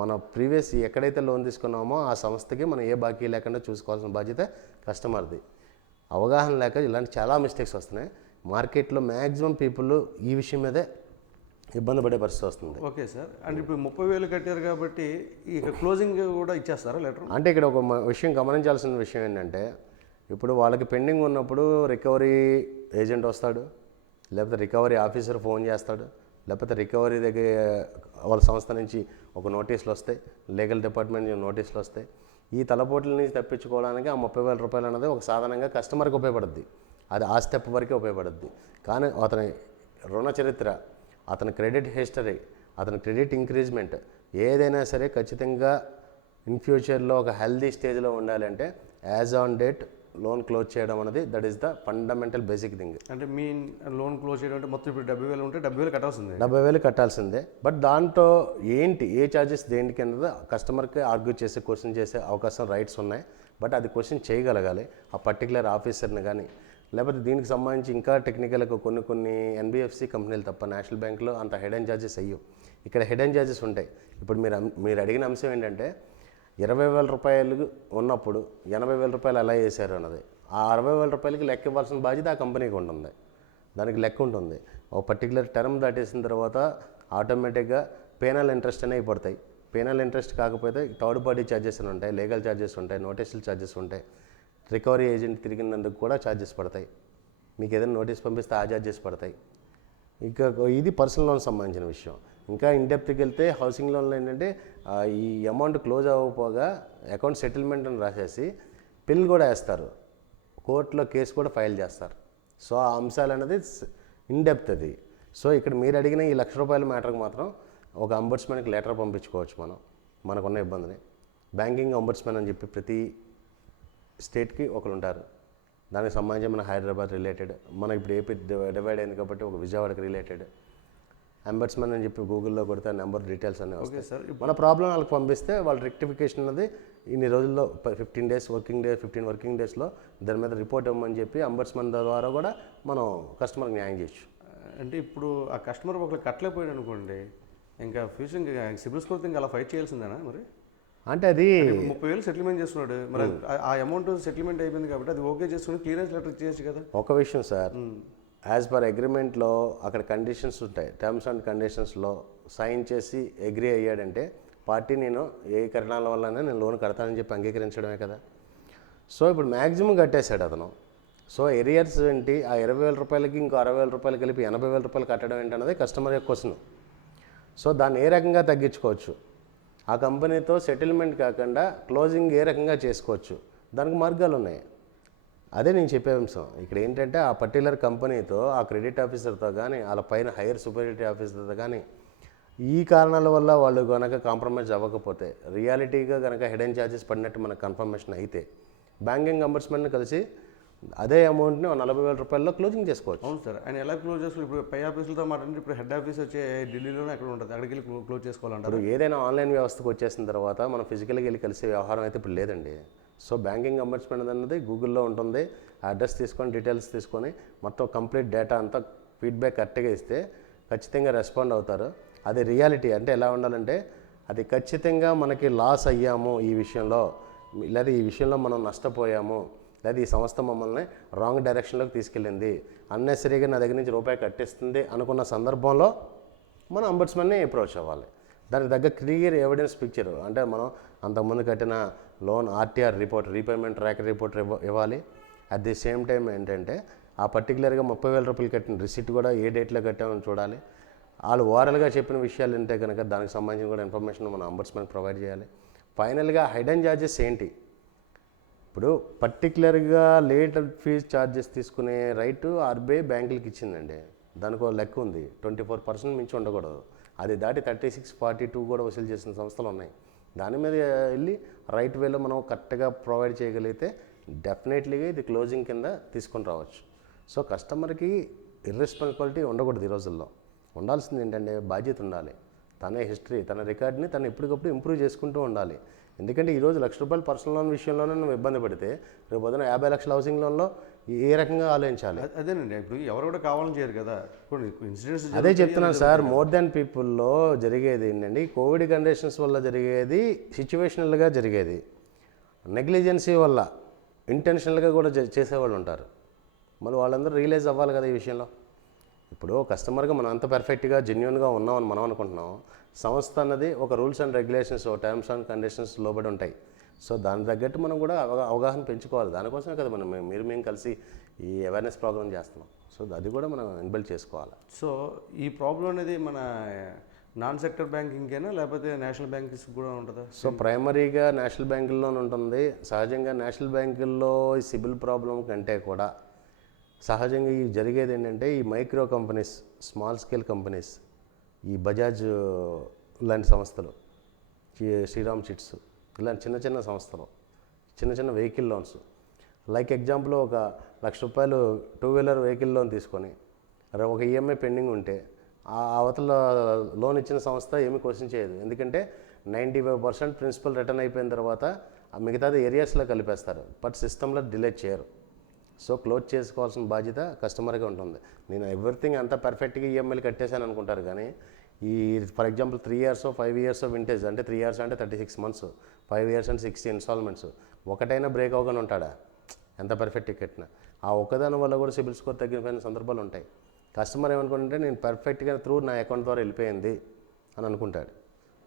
మన ప్రీవియస్ ఎక్కడైతే లోన్ తీసుకున్నామో ఆ సంస్థకి మనం ఏ బాకీ లేకుండా చూసుకోవాల్సిన బాధ్యత కస్టమర్ది. అవగాహన లేక ఇలాంటి చాలా మిస్టేక్స్ వస్తున్నాయి. మార్కెట్లో మ్యాక్సిమం పీపుల్ ఈ విషయం మీదే ఇబ్బంది పడే పరిస్థితి వస్తుంది. ఓకే సార్, అంటే ఇప్పుడు 30,000 కట్టారు కాబట్టి ఇక క్లోజింగ్ కూడా ఇచ్చేస్తారా లెటర్? అంటే ఇక్కడ ఒక విషయం గమనించాల్సిన విషయం ఏంటంటే ఇప్పుడు వాళ్ళకి పెండింగ్ ఉన్నప్పుడు రికవరీ ఏజెంట్ వస్తాడు, లేకపోతే రికవరీ ఆఫీసర్ ఫోన్ చేస్తాడు, లేకపోతే రికవరీ దగ్గర వాళ్ళ సంస్థ నుంచి ఒక నోటీసులు వస్తాయి, లీగల్ డిపార్ట్మెంట్ నుంచి నోటీసులు వస్తాయి. ఈ తలపోట్ల నుంచి తప్పించుకోవడానికి ఆ ₹30,000 అనేది ఒక సాధనంగా కస్టమర్కి ఉపయోగపడుద్ది. అది ఆ స్టెప్ వరకే ఉపయోగపడుద్ది. కానీ అతని రుణ చరిత్ర, అతని క్రెడిట్ హిస్టరీ, అతని క్రెడిట్ ఇంక్రీజ్మెంట్ ఏదైనా సరే ఖచ్చితంగా ఇన్ ఫ్యూచర్లో ఒక హెల్దీ స్టేజ్లో ఉండాలంటే as on date loan close చేయడం అనేది that is the fundamental basic thing. అంటే మీ లోన్ క్లోజ్ చేయడం అంటే మొత్తం ఇప్పుడు 70,000 ఉంటే 70,000 కట్టాల్సిందే. 70,000 కట్టాల్సిందే. బట్ దాంట్లో ఏంటి ఏ ఛార్జెస్ దేనికి అన్నది కస్టమర్కి ఆర్గ్యూ చేసే క్వశ్చన్ చేసే అవకాశం రైట్స్ ఉన్నాయి. బట్ అది క్వశ్చన్ చేయగలగాలి ఆ పర్టికులర్ ఆఫీసర్ని కానీ, లేకపోతే దీనికి సంబంధించి ఇంకా టెక్నికల్గా కొన్ని ఎన్బిఎఫ్సి కంపెనీలు తప్ప నేషనల్ బ్యాంక్లో అంత హెడెన్ ఛార్జెస్ అయ్యవు. ఇక్కడ హెడెన్ ఛార్జెస్ ఉంటాయి. ఇప్పుడు మీరు అడిగిన అంశం ఏంటంటే ₹20,000 ఉన్నప్పుడు ₹80,000 ఎలా చేశారు అన్నది. ఆ ₹60,000కి లెక్క ఇవ్వాల్సిన బాధ్యత ఆ కంపెనీకి ఉంటుంది. దానికి లెక్క ఉంటుంది. ఒక పర్టికులర్ టర్మ్ దాటేసిన తర్వాత ఆటోమేటిక్గా పేనల్ ఇంట్రెస్ట్ అనేవి పడతాయి. పేనల్ ఇంట్రెస్ట్ కాకపోతే థర్డ్ పార్టీ ఛార్జెస్ అని ఉంటాయి, లీగల్ ఛార్జెస్ ఉంటాయి, నోటీసులు ఛార్జెస్ ఉంటాయి, రికవరీ ఏజెంట్ తిరిగినందుకు కూడా ఛార్జెస్ పడతాయి. మీకు ఏదైనా నోటీస్ పంపిస్తే ఆ ఛార్జెస్ పడతాయి. ఇంకా ఇది పర్సనల్ లోన్ సంబంధించిన విషయం. ఇంకా ఇన్డెప్త్కి వెళ్తే హౌసింగ్ లోన్లో ఏంటంటే ఈ అమౌంట్ క్లోజ్ అవ్వకపోగా అకౌంట్ సెటిల్మెంట్ అని రాసేసి పిల్ కూడా వేస్తారు, కోర్టులో కేసు కూడా ఫైల్ చేస్తారు. సో ఆ అంశాలు అనేది ఇన్డెప్త్ అది. సో ఇక్కడ మీరు అడిగిన ఈ ₹1,00,000 మ్యాటర్కి మాత్రం ఒక అంబడ్స్మెన్కి లెటర్ పంపించుకోవచ్చు మనం. మనకున్న ఇబ్బందిని. బ్యాంకింగ్ అంబడ్స్మెన్ అని చెప్పి ప్రతి స్టేట్కి ఒకరు ఉంటారు. దానికి సంబంధించి మన హైదరాబాద్ రిలేటెడ్, మన ఇప్పుడు ఏపీ డివైడ్ అయింది కాబట్టి ఒక విజయవాడకి రిలేటెడ్ అంబడ్స్మెన్ అని చెప్పి గూగుల్లో కొడితే నెంబర్ డీటెయిల్స్ అన్నీ ఓకే వస్తాయి. సార్. మన ప్రాబ్లం వాళ్ళకి పంపిస్తే వాళ్ళ రెక్టిఫికేషన్ అనేది ఇన్ని రోజుల్లో 15 డేస్ వర్కింగ్ డేస్లో దాని మీద రిపోర్ట్ ఇవ్వమని చెప్పి అంబడ్స్మెన్ ద్వారా కూడా మనం కస్టమర్కి న్యాయం చేయొచ్చు. అంటే ఇప్పుడు ఆ కస్టమర్ ఒకళ్ళు కట్టలేకపోయాడు అనుకోండి, ఇంకా ఫ్యూచర్ ఇంకా సిబిల్ స్కోర్ ఇంకా అలా ఫైట్ చేయాల్సిందేనా మరి? అంటే అది 30,000 సెటిల్మెంట్ చేస్తున్నాడు, మరి ఆ అమౌంట్ సెటిల్మెంట్ అయిపోయింది కాబట్టి అది ఓకే చేసుకుని క్లియరెన్స్ లెటర్ ఇచ్చేయచ్చు కదా. ఒక విషయం సార్, యాజ్ పర్ అగ్రిమెంట్లో అక్కడ కండిషన్స్ ఉంటాయి, టర్మ్స్ అండ్ కండిషన్స్లో సైన్ చేసి అగ్రి అయ్యాడంటే పార్టీ నేను ఏ కారణాల వల్లనే నేను లోన్ కడతానని చెప్పి అంగీకరించడమే కదా. సో ఇప్పుడు మ్యాక్సిమం కట్టేశాడు అతను. సో ఎరియర్స్ ఏంటి, ఆ 20,000 రూపాయలకి ఇంకో 60,000 రూపాయలు కలిపి 80,000 రూపాయలు కట్టడం ఏంటన్నది కస్టమర్ యొక్క క్వశ్చన్. సో దాన్ని ఏ రకంగా తగ్గించుకోవచ్చు, ఆ కంపెనీతో సెటిల్మెంట్ కాకుండా క్లోజింగ్ ఏ రకంగా చేసుకోవచ్చు, దానికి మార్గాలు ఉన్నాయి. అదే నేను చెప్పే అంశం. ఇక్కడ ఏంటంటే ఆ పర్టికులర్ కంపెనీతో, ఆ క్రెడిట్ ఆఫీసర్తో కానీ, వాళ్ళ పైన హైయర్ సూపరిటీ ఆఫీసర్తో కానీ ఈ కారణాల వల్ల వాళ్ళు కనుక కాంప్రమైజ్ అవ్వకపోతే, రియాలిటీగా కనుక హిడెన్ ఛార్జెస్ పడినట్టు మనకు కన్ఫర్మేషన్ అయితే, బ్యాంకింగ్ అంబడ్స్మెన్ కలిసి అదే అమౌంట్ని 40,000 రూపాయల్లో క్లోజింగ్ చేసుకోవచ్చు. అవును సార్. ఆయన ఎలా క్లోజ్ చేసుకోవాలి? ఇప్పుడు పై ఆఫీసులతో మాట్లాడి ఇప్పుడు హెడ్ ఆఫీస్ వచ్చే ఢిల్లీలోనే అక్కడ ఉంటుంది, అక్కడికి వెళ్ళి క్లోజ్ చేసుకోవాలంటారు. ఇప్పుడు ఏదైనా ఆన్లైన్ వ్యవస్థకు వచ్చేసిన తర్వాత మనం ఫిజికల్గా వెళ్ళి కలిసే వ్యవహారం అయితే ఇప్పుడు లేదండి. సో బ్యాంకింగ్ అంబడ్స్మెన్ అనేది గూగుల్లో ఉంటుంది. అడ్రస్ తీసుకొని డీటెయిల్స్ తీసుకొని మొత్తం కంప్లీట్ డేటా అంతా ఫీడ్బ్యాక్ కరెక్ట్గా ఇస్తే ఖచ్చితంగా రెస్పాండ్ అవుతారు. అది రియాలిటీ. అంటే ఎలా ఉండాలంటే అది ఖచ్చితంగా మనకి లాస్ అయ్యాము ఈ విషయంలో, లేదా ఈ విషయంలో మనం నష్టపోయాము, లేదా ఈ సంస్థ మమ్మల్ని రాంగ్ డైరెక్షన్లోకి తీసుకెళ్ళింది, అన్నెసరీగా నా దగ్గర నుంచి రూపాయి కట్టిస్తుంది అనుకున్న సందర్భంలో మనం అంబడ్స్మెన్ని అప్రోచ్ అవ్వాలి. దానికి తగ్గ క్లియర్ ఎవిడెన్స్ పిక్చర్, అంటే మనం అంతకుముందు కట్టిన loan RTR report, repayment track report ఇవ్వాలి. అట్ ది సేమ్ టైం ఏంటంటే ఆ పర్టికులర్గా 30,000 రూపాయలు కట్టిన రిసిప్ట్ కూడా ఏ డేట్లో కట్టామని చూడాలి. వాళ్ళు ఓరల్గా చెప్పిన విషయాలు ఉంటే కనుక దానికి సంబంధించిన కూడా ఇన్ఫర్మేషన్ మన అంబడ్స్మెన్ ప్రొవైడ్ చేయాలి. ఫైనల్గా హిడెన్ ఛార్జెస్ ఏంటి, ఇప్పుడు పర్టికులర్గా లేట్ ఫీజ్ ఛార్జెస్ తీసుకునే రైట్ ఆర్బీఐ బ్యాంకులకి ఇచ్చిందండి. దానికి ఒక లెక్క ఉంది, 24% మించి ఉండకూడదు. అది దాటి 36, 42 కూడా వసూలు చేసిన సంస్థలు ఉన్నాయి. దాని మీద వెళ్ళి రైట్ వేలో మనం కరెక్ట్గా ప్రొవైడ్ చేయగలిగితే డెఫినెట్లీగా ఇది క్లోజింగ్ కింద తీసుకొని రావచ్చు. సో కస్టమర్కి ఇర్రెస్పాన్సిబిలిటీ ఉండకూడదు. ఈ రోజుల్లో ఉండాల్సింది ఏంటంటే బాధ్యత ఉండాలి. తన హిస్టరీ, తన రికార్డ్ని తను ఎప్పటికప్పుడు ఇంప్రూవ్ చేసుకుంటూ ఉండాలి. ఎందుకంటే ఈరోజు ₹1,00,000 పర్సనల్ లోన్ విషయంలోనే నువ్వు ఇబ్బంది పడితే రేపు పొద్దున 50 లక్షల హౌసింగ్ లోన్లో ఏ రకంగా ఆలోచించాలి? అదేనండి. ఇప్పుడు ఎవరు కూడా కావాలని చేయరు కదా. ఇప్పుడు ఇన్సిడెంట్స్ అదే చెప్తున్నాను సార్, మోర్ దాన్ పీపుల్లో జరిగేది ఏంటండి, కోవిడ్ కండిషన్స్ వల్ల జరిగేది సిచ్యువేషనల్గా జరిగేది, నెగ్లిజెన్సీ వల్ల ఇంటెన్షనల్గా కూడా చేసేవాళ్ళు ఉంటారు. మళ్ళీ వాళ్ళందరూ రియలైజ్ అవ్వాలి కదా ఈ విషయంలో. ఇప్పుడు కస్టమర్గా మనం అంత పర్ఫెక్ట్గా జెన్యున్గా ఉన్నామని మనం అనుకుంటున్నాం. సంస్థ అన్నది ఒక rules and regulations, terms and conditions లోబడి ఉంటాయి. సో దానికి తగ్గట్టు మనం కూడా అవగాహన పెంచుకోవాలి. దానికోసమే కదా మేము కలిసి ఈ అవేర్నెస్ ప్రోగ్రామ్ చేస్తున్నాం. సో అది కూడా మనం ఇన్బిల్డ్ చేసుకోవాలి. సో ఈ ప్రాబ్లం అనేది మన నాన్ సెక్టర్ బ్యాంకింగ్కేనా లేకపోతే నేషనల్ బ్యాంక్స్ కూడా ఉంటుందా? సో ప్రైమరీగా నేషనల్ బ్యాంకుల్లోనే ఉంటుంది. సహజంగా నేషనల్ బ్యాంకుల్లో ఈ సిబిల్ ప్రాబ్లం కంటే కూడా సహజంగా ఈ జరిగేది ఏంటంటే ఈ micro companies, small scale companies, ఈ బజాజ్ లాంటి సంస్థలు, శ్రీరామ్ చిట్స్ ఇలాంటి చిన్న చిన్న సంస్థలు, చిన్న చిన్న వెహికల్ లోన్స్, లైక్ ఎగ్జాంపుల్ ఒక ₹1,00,000 టూ వీలర్ వెహికల్ లోన్ తీసుకొని ఒక ఈఎంఐ పెండింగ్ ఉంటే ఆ అవతల లోన్ ఇచ్చిన సంస్థ ఏమీ క్వశ్చన్ చేయదు. ఎందుకంటే 95% ప్రిన్సిపల్ రిటర్న్ అయిపోయిన తర్వాత మిగతాది ఏరియాస్లో కలిపేస్తారు, బట్ సిస్టంలో డిలే చేయరు. సో క్లోజ్ చేసుకోవాల్సిన బాధ్యత కస్టమర్గా ఉంటుంది. నేను ఎవ్రీథింగ్ అంతా పర్ఫెక్ట్గా ఈఎంఐలు కట్టేశాను అనుకుంటారు, కానీ ఈ for example 3 years 5 years vintage, అంటే 3 years అంటే 36 months, 5 years అంటే 60 installments, ఒకటైనా బ్రేక్ అవ్వగానే ఉంటాడా ఎంత పర్ఫెక్ట్గా కట్టినా? ఆ ఒక్కదాని వల్ల కూడా సిబిల్ స్కోర్ తగ్గిపోయిన సందర్భాలు ఉంటాయి. కస్టమర్ ఏమనుకుంటే నేను పర్ఫెక్ట్గా త్రూ నా అకౌంట్ ద్వారా వెళ్ళిపోయింది అని అనుకుంటాడు.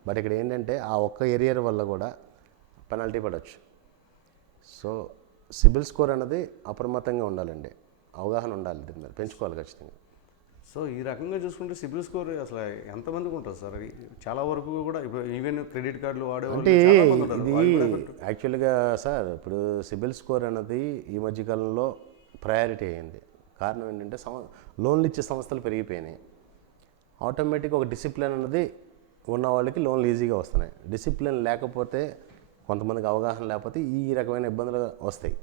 బట్ ఇక్కడ ఏంటంటే ఆ ఒక్క ఏరియర్ వల్ల కూడా పెనాల్టీ పడవచ్చు. సో సిబిల్ స్కోర్ అనేది అప్రమత్తంగా ఉండాలండి, అవగాహన ఉండాలి, దీని మీద పెంచుకోవాలి ఖచ్చితంగా. సో ఈ రకంగా చూసుకుంటే సిబిల్ స్కోర్ అసలు ఎంతమందికి ఉంటుంది సార్? చాలా వరకు కూడా ఇప్పుడు ఈవెన్ క్రెడిట్ కార్డులు అంటే ఇది యాక్చువల్గా సార్, ఇప్పుడు సిబిల్ స్కోర్ అనేది ఈ మధ్యకాలంలో ప్రయారిటీ అయింది. కారణం ఏంటంటే లోన్లు ఇచ్చే సంస్థలు పెరిగిపోయినాయి. ఆటోమేటిక్గా ఒక డిసిప్లిన్ అనేది ఉన్న వాళ్ళకి లోన్లు ఈజీగా వస్తున్నాయి. డిసిప్లిన్ లేకపోతే, కొంతమందికి అవగాహన లేకపోతే ఈ రకమైన ఇబ్బందులు వస్తాయి.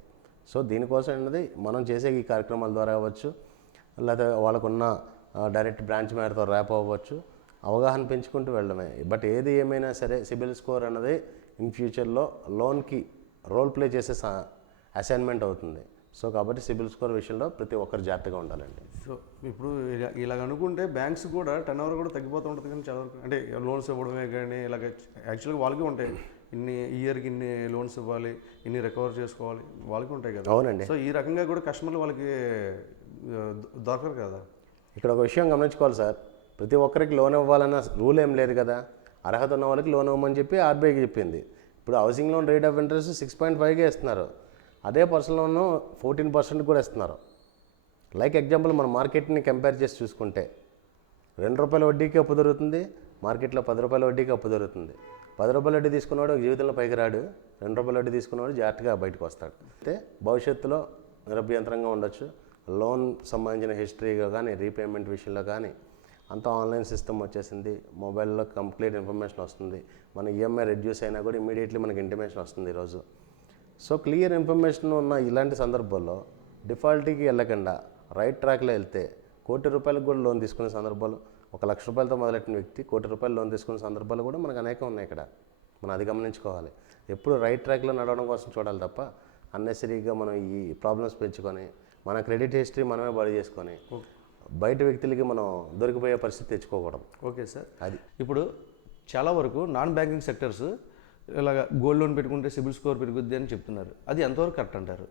సో దీనికోసం అనేది మనం చేసే ఈ కార్యక్రమాల ద్వారా అవ్వచ్చు, లేదా వాళ్ళకున్న డైరెక్ట్ బ్రాంచ్ మేరతో ర్యాప్ అవ్వచ్చు, అవగాహన పెంచుకుంటూ వెళ్ళడమే. బట్ ఏది ఏమైనా సరే సిబిల్ స్కోర్ అన్నది ఇన్ ఫ్యూచర్లో లోన్కి రోల్ ప్లే చేసే అసైన్మెంట్ అవుతుంది. సో కాబట్టి సిబిల్ స్కోర్ విషయంలో ప్రతి ఒక్కరు జాగ్రత్తగా ఉండాలండి. సో ఇప్పుడు ఇలాగ అనుకుంటే బ్యాంక్స్ కూడా టర్న్ ఓవర్ కూడా తగ్గిపోతూ ఉంటుంది, కానీ చాలా వరకు అంటే లోన్స్ ఇవ్వడమే కానీ ఇలాగ యాక్చువల్గా వాళ్ళకి ఉంటాయి, ఇన్ని ఇయర్కి ఇన్ని లోన్స్ ఇవ్వాలి, ఇన్ని రికవర్ చేసుకోవాలి, వాళ్ళకి ఉంటాయి కదా. అవునండి. సో ఈ రకంగా కూడా కస్టమర్లు వాళ్ళకి దొరకరు కదా. ఇక్కడ ఒక విషయం గమనించుకోవాలి సార్, ప్రతి ఒక్కరికి లోన్ ఇవ్వాలన్న రూల్ ఏం లేదు కదా. అర్హత ఉన్న వాళ్ళకి లోన్ ఇవ్వమని చెప్పి ఆర్బీఐకి చెప్పింది. ఇప్పుడు housing loan rate of interest 6.5గా ఇస్తున్నారు. అదే పర్సనల్ లోన్ 14% కూడా ఇస్తున్నారు. లైక్ ఎగ్జాంపుల్ మన మార్కెట్ని కంపేర్ చేసి చూసుకుంటే ₹2 వడ్డీకి అప్పు దొరుకుతుంది, మార్కెట్లో ₹10 వడ్డీకి అప్పు దొరుకుతుంది. ₹10 వడ్డీ తీసుకున్నవాడు జీవితంలో పైకి రాడు, ₹2 వడ్డీ తీసుకున్నవాడు జాగ్రత్తగా బయటకు వస్తాడు. అయితే భవిష్యత్తులో నిరభ్యంతరంగా ఉండొచ్చు. లోన్ సంబంధించిన హిస్టరీగా కానీ, రీపేమెంట్ విషయంలో కానీ అంతా ఆన్లైన్ సిస్టమ్ వచ్చేసింది. మొబైల్లో కంప్లీట్ ఇన్ఫర్మేషన్ వస్తుంది. మన ఈఎంఐ రెడ్యూస్ అయినా కూడా ఇమీడియట్లీ మనకి ఇంటిమేషన్ వస్తుంది ఈరోజు. సో క్లియర్ ఇన్ఫర్మేషన్ ఉన్న ఇలాంటి సందర్భాల్లో డిఫాల్ట్కి వెళ్ళకుండా రైట్ ట్రాక్లో వెళ్తే ₹1,00,00,000 కూడా లోన్ తీసుకునే సందర్భాలు, ₹1,00,000తో మొదలెట్టిన వ్యక్తి ₹1,00,00,000 లోన్ తీసుకునే సందర్భాలు కూడా మనకు అనేకం ఉన్నాయి. ఇక్కడ మనం అది గమనించుకోవాలి. ఎప్పుడు రైట్ ట్రాక్లో నడవడం కోసం చూడాలి తప్ప అన్నెసరీగా మనం ఈ ప్రాబ్లమ్స్ పెంచుకొని మన క్రెడిట్ హిస్టరీ మనమే బడి చేసుకొని బయట వ్యక్తులకి మనం దొరికిపోయే పరిస్థితి తెచ్చుకోకూడదు. Okay sir. అది ఇప్పుడు చాలా వరకు నాన్ బ్యాంకింగ్ సెక్టర్స్ ఇలాగ గోల్డ్ లోన్ పెట్టుకుంటే సిబిల్ స్కోర్ పెరుగుద్ది అని చెప్తున్నారు. అది ఎంతవరకు కరెక్ట్ అంటారు?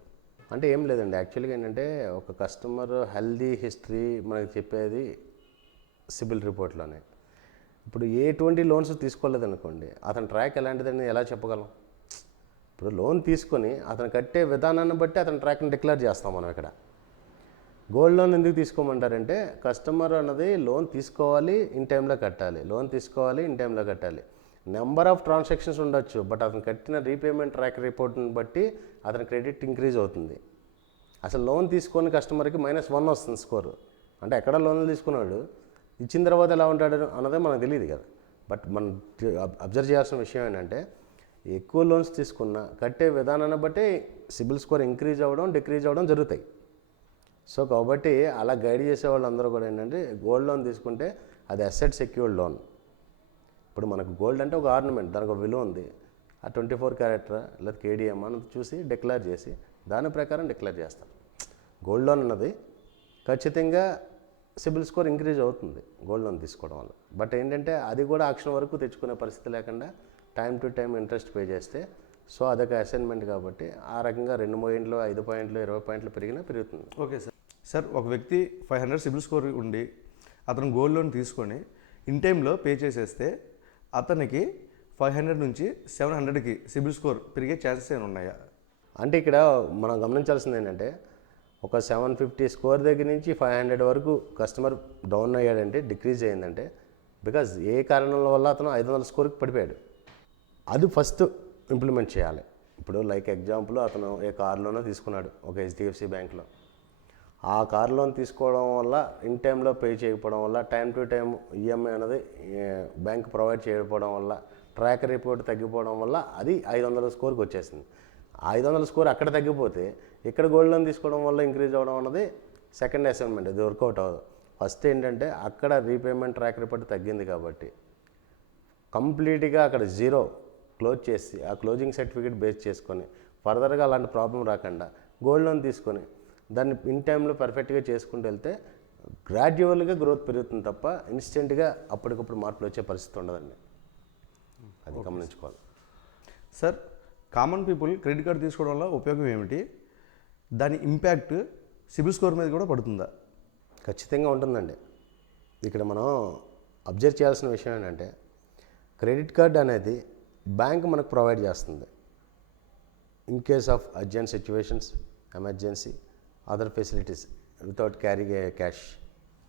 అంటే ఏం లేదండి, యాక్చువల్గా ఏంటంటే ఒక కస్టమర్ హెల్దీ హిస్టరీ మనకి చెప్పేది సిబిల్ రిపోర్ట్లోనే. ఇప్పుడు ఎటువంటి లోన్స్ తీసుకోలేదనుకోండి, అతని ట్రాక్ ఎలాంటిదని ఎలా చెప్పగలం? ఇప్పుడు లోన్ తీసుకొని అతను కట్టే విధానాన్ని బట్టి అతని ట్రాక్ని డిక్లేర్ చేస్తాం మనం. ఇక్కడ గోల్డ్ లోన్ ఎందుకు తీసుకోమంటారంటే కస్టమర్ అన్నది లోన్ తీసుకోవాలి, ఇన్ టైంలో కట్టాలి, లోన్ తీసుకోవాలి, ఇన్ టైంలో కట్టాలి. నెంబర్ ఆఫ్ ట్రాన్సాక్షన్స్ ఉండొచ్చు, బట్ అతను కట్టిన రీపేమెంట్ ట్రాక్ రిపోర్ట్ని బట్టి అతని క్రెడిట్ ఇంక్రీజ్ అవుతుంది. అసలు లోన్ తీసుకొని కస్టమర్కి -1 వస్తుంది స్కోరు. అంటే ఎక్కడ లోన్లు తీసుకున్నాడు, ఇచ్చిన తర్వాత ఎలా ఉంటాడు అన్నదే మనకు తెలియదు కదా. బట్ మనం అబ్జర్వ్ చేయాల్సిన విషయం ఏంటంటే ఎక్కువ లోన్స్ తీసుకున్నా కట్టే విధానాన్ని బట్టి సిబిల్ స్కోర్ ఇంక్రీజ్ అవ్వడం, డిక్రీజ్ అవ్వడం జరుగుతాయి. సో కాబట్టి అలా గైడ్ చేసే వాళ్ళందరూ కూడా ఏంటంటే గోల్డ్ లోన్ తీసుకుంటే అది అసెట్ సెక్యూర్డ్ లోన్. ఇప్పుడు మనకు గోల్డ్ అంటే ఒక ఆర్నమెంట్, దానికి ఒక విలువ ఉంది. ఆ 24 క్యారెక్టరా లేదా కేడిఎం అని చూసి డిక్లేర్ చేసి దాని ప్రకారం డిక్లేర్ చేస్తారు. గోల్డ్ లోన్ అన్నది ఖచ్చితంగా సిబిల్ స్కోర్ ఇంక్రీజ్ అవుతుంది గోల్డ్ లోన్ తీసుకోవడం వల్ల. బట్ ఏంటంటే అది కూడా యాక్షన్ వరకు తెచ్చుకునే పరిస్థితి లేకుండా time to time interest pay చేస్తే, సో అదొక అసైన్మెంట్ కాబట్టి ఆ రకంగా 2 పాయింట్లు, 5 పాయింట్లు, 20 పాయింట్లు పెరిగినా పెరుగుతుంది. Okay sir. సార్ ఒక వ్యక్తి 500 సిబిల్ స్కోర్ ఉండి అతను గోల్డ్ లోన్ తీసుకొని ఇన్ టైంలో పే చేసేస్తే అతనికి 500 నుంచి 700కి సిబిల్ స్కోర్ పెరిగే ఛాన్సెస్ ఏమైనా ఉన్నాయా? అంటే ఇక్కడ మనం గమనించాల్సింది ఏంటంటే ఒక 750 స్కోర్ దగ్గర నుంచి 500 వరకు కస్టమర్ డౌన్ అయ్యాడంటే, డిక్రీజ్ అయ్యిందంటే బికాజ్ ఏ కారణం వల్ల అతను 500 స్కోర్కి పడిపోయాడు. అది ఫస్ట్ ఇంప్లిమెంట్ చేయాలి. ఇప్పుడు లైక్ ఎగ్జాంపుల్ అతను ఏ కార్ లోనో తీసుకున్నాడు ఒక HDFC బ్యాంక్లో. ఆ కార్ లోన్ తీసుకోవడం వల్ల ఇన్ టైంలో పే చేయకపోవడం వల్ల, టైం టు టైం ఈఎంఐ అనేది బ్యాంక్ ప్రొవైడ్ చేయకపోవడం వల్ల, ట్రాక్ రిపోర్ట్ తగ్గిపోవడం వల్ల అది 500 స్కోర్కి వచ్చేసింది. 500 స్కోర్ అక్కడ తగ్గిపోతే ఇక్కడ గోల్డ్ లోన్ తీసుకోవడం వల్ల ఇంక్రీజ్ అవ్వడం అన్నది సెకండ్ అసైన్మెంట్, ఇది వర్కౌట్ అవ్వదు. ఫస్ట్ ఏంటంటే అక్కడ రీపేమెంట్ ట్రాక్ రిపోర్ట్ తగ్గింది కాబట్టి కంప్లీట్గా అక్కడ 0 క్లోజ్ చేసి ఆ క్లోజింగ్ సర్టిఫికేట్ బేస్ చేసుకొని ఫర్దర్గా అలాంటి ప్రాబ్లం రాకుండా గోల్డ్ లోన్ తీసుకొని దాన్ని ఇన్ టైంలో పర్ఫెక్ట్గా చేసుకుంటూ వెళ్తే గ్రాడ్యువల్గా గ్రోత్ పెరుగుతుంది తప్ప ఇన్స్టెంట్గా అప్పటికప్పుడు మార్పులు వచ్చే పరిస్థితి ఉండదండి. అది గమనించుకోవాలి. Sir common people credit card తీసుకోవడం వల్ల ఉపయోగం ఏమిటి? దాని ఇంపాక్ట్ సిబిల్ స్కోర్ మీద కూడా పడుతుందా? ఖచ్చితంగా ఉంటుందండి. ఇక్కడ మనం అబ్జర్వ్ చేయాల్సిన విషయం ఏంటంటే క్రెడిట్ కార్డ్ అనేది బ్యాంక్ మనకు ప్రొవైడ్ చేస్తుంది. In case of urgent situations, emergency, other facilities without carry cash,